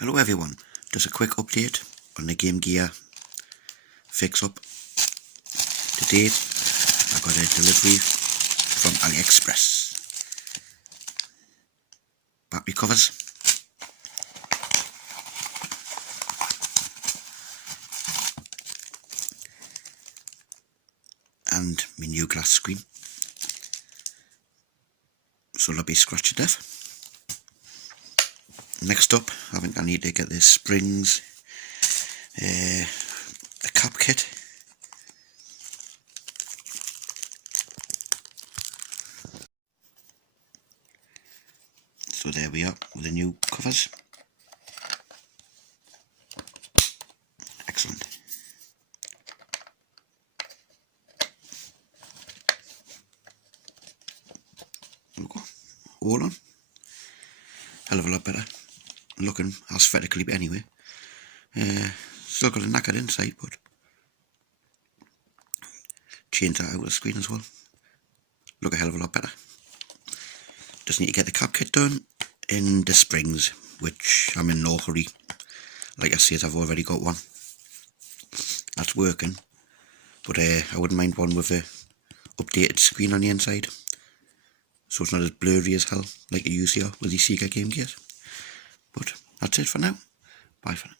Hello everyone, just a quick update on the Game Gear fix-up. Today I got a delivery from AliExpress. Battery covers. And my new glass screen. So they'll be scratched to death. Next up, I think I need to get the springs, a cap kit, so there we are with the new covers. Excellent. All on. Hell of a lot better looking aesthetically, but anyway. Still got a knackered inside, but change that out of the screen as well. Look a hell of a lot better. Just need to get the cap kit done in the springs, which I'm in no hurry. Like I said, I've already got one. That's working. But I wouldn't mind one with a updated screen on the inside, so it's not as blurry as hell like you use here with these Sega Game Gears. But that's it for now. Bye for now.